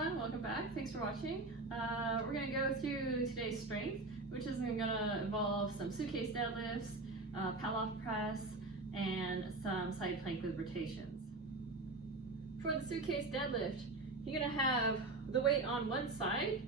everyone, welcome back. Thanks for watching. We're going to go through today's strength, which is going to involve some suitcase deadlifts, palloff press, and some side plank with rotations. For the suitcase deadlift, you're going to have the weight on one side.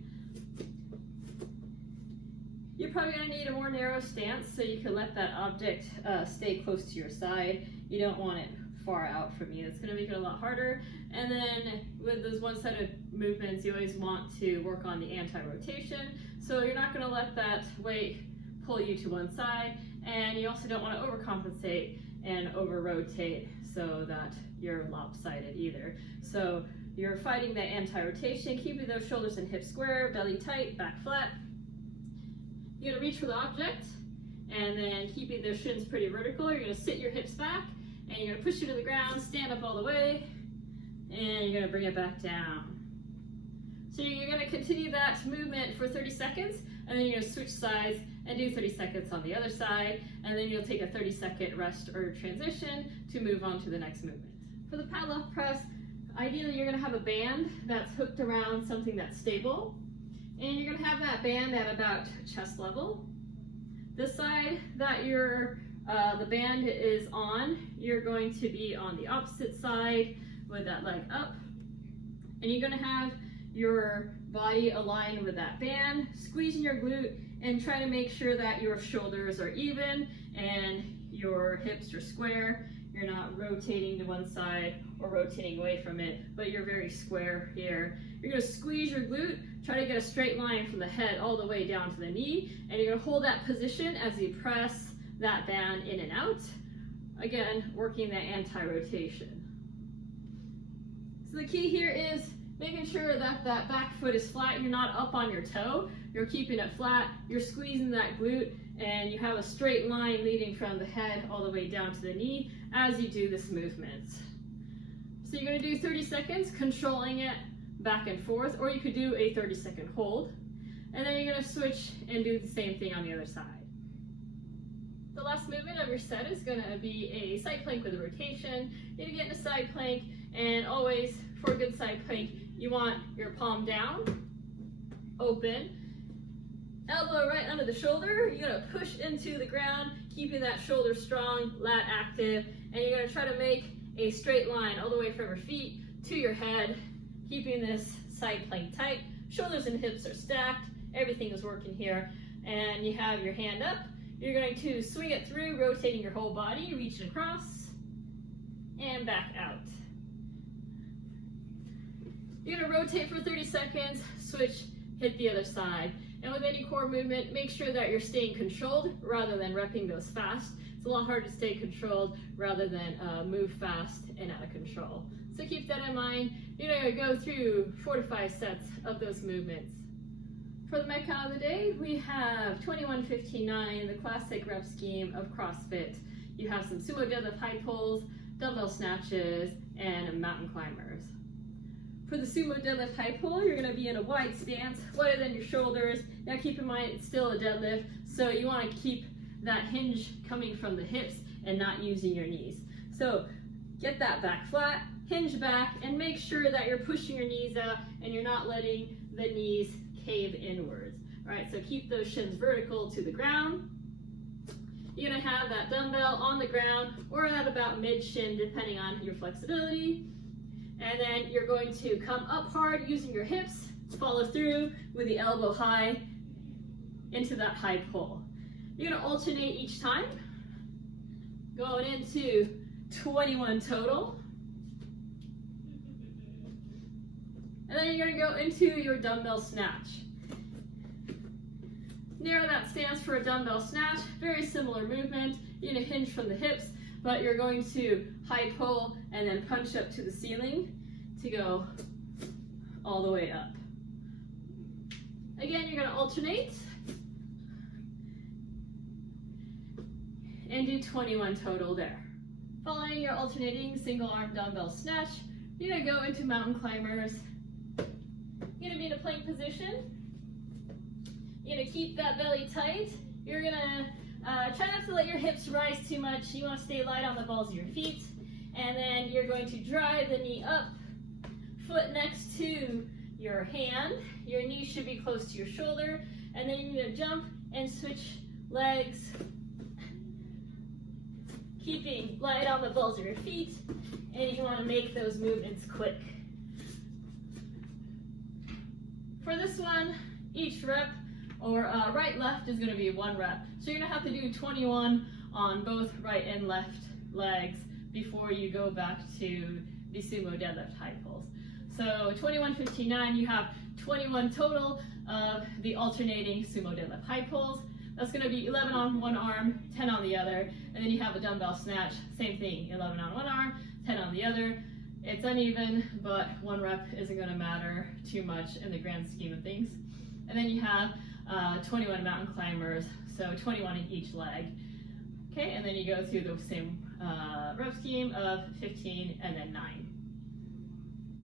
You're probably going to need a more narrow stance so you can let that object stay close to your side. You don't want it far out from you. It's going to make it a lot harder. And then with those one-sided movements, you always want to work on the anti-rotation. So you're not going to let that weight pull you to one side, and you also don't want to overcompensate and over-rotate so that you're lopsided either. So you're fighting that anti-rotation, keeping those shoulders and hips square, belly tight, back flat. You're going to reach for the object, and then keeping those shins pretty vertical, you're going to sit your hips back, and you're going to push you to the ground, stand up all the way, and you're going to bring it back down. So you're going to continue that movement for 30 seconds, and then you're going to switch sides and do 30 seconds on the other side, and then you'll take a 30-second rest or transition to move on to the next movement. For the palloff press, ideally you're going to have a band that's hooked around something that's stable, and you're going to have that band at about chest level. The side that the band is on, you're going to be on the opposite side with that leg up, and you're going to have your body aligned with that band, squeezing your glute and try to make sure that your shoulders are even and your hips are square. You're not rotating to one side or rotating away from it, but you're very square here. You're going to squeeze your glute, try to get a straight line from the head all the way down to the knee, and you're going to hold that position as you press that band in and out. Again, working that anti-rotation. So the key here is making sure that that back foot is flat. You're not up on your toe. You're keeping it flat. You're squeezing that glute, and you have a straight line leading from the head all the way down to the knee as you do this movement. So you're going to do 30 seconds controlling it back and forth, or you could do a 30-second hold, and then you're going to switch and do the same thing on the other side. The last movement of your set is going to be a side plank with a rotation. You're going to get in a side plank, and always for a good side plank, you want your palm down, open, elbow right under the shoulder. You're going to push into the ground, keeping that shoulder strong, lat active, and you're going to try to make a straight line all the way from your feet to your head, keeping this side plank tight. Shoulders and hips are stacked. Everything is working here, and you have your hand up. You're going to swing it through, rotating your whole body, reaching across, and back out. You're going to rotate for 30 seconds, switch, hit the other side. And with any core movement, make sure that you're staying controlled rather than repping those fast. It's a lot harder to stay controlled rather than move fast and out of control. So keep that in mind. You're going to go through 4 to 5 sets of those movements. For the Metcon of the day, we have 21-15-9, the classic rep scheme of CrossFit. You have some sumo deadlift high pulls, dumbbell snatches, and mountain climbers. For the sumo deadlift high pull, you're going to be in a wide stance, wider than your shoulders. Now keep in mind, it's still a deadlift, so you want to keep that hinge coming from the hips and not using your knees. So get that back flat, hinge back, and make sure that you're pushing your knees out and you're not letting the knees cave inwards. All right, so keep those shins vertical to the ground. You're going to have that dumbbell on the ground or at about mid-shin, depending on your flexibility. And then you're going to come up hard using your hips, follow through with the elbow high into that high pull. You're going to alternate each time, going into 21 total. And then you're going to go into your dumbbell snatch. Narrow that stance for a dumbbell snatch. Very similar movement. You're going to hinge from the hips, but you're going to high pull and then punch up to the ceiling to go all the way up. Again, you're going to alternate and do 21 total there. Following your alternating single arm dumbbell snatch, you're going to go into mountain climbers. You're going to be in a plank position. You're going to keep that belly tight. You're going to try not to let your hips rise too much. You want to stay light on the balls of your feet. And then you're going to drive the knee up, foot next to your hand. Your knee should be close to your shoulder, and then you're gonna jump and switch legs, keeping light on the balls of your feet, and you wanna make those movements quick. For this one, each rep, or right-left, is gonna be 1 rep. So you're gonna have to do 21 on both right and left legs before you go back to the sumo deadlift high pulls. So 21, 15, 9, you have 21 total of the alternating sumo deadlift high pulls. That's gonna be 11 on one arm, 10 on the other, and then you have a dumbbell snatch, same thing, 11 on one arm, 10 on the other. It's uneven, but 1 rep isn't gonna matter too much in the grand scheme of things. And then you have 21 mountain climbers, so 21 in each leg. Okay, and then you go through the same rep scheme of 15 and then 9.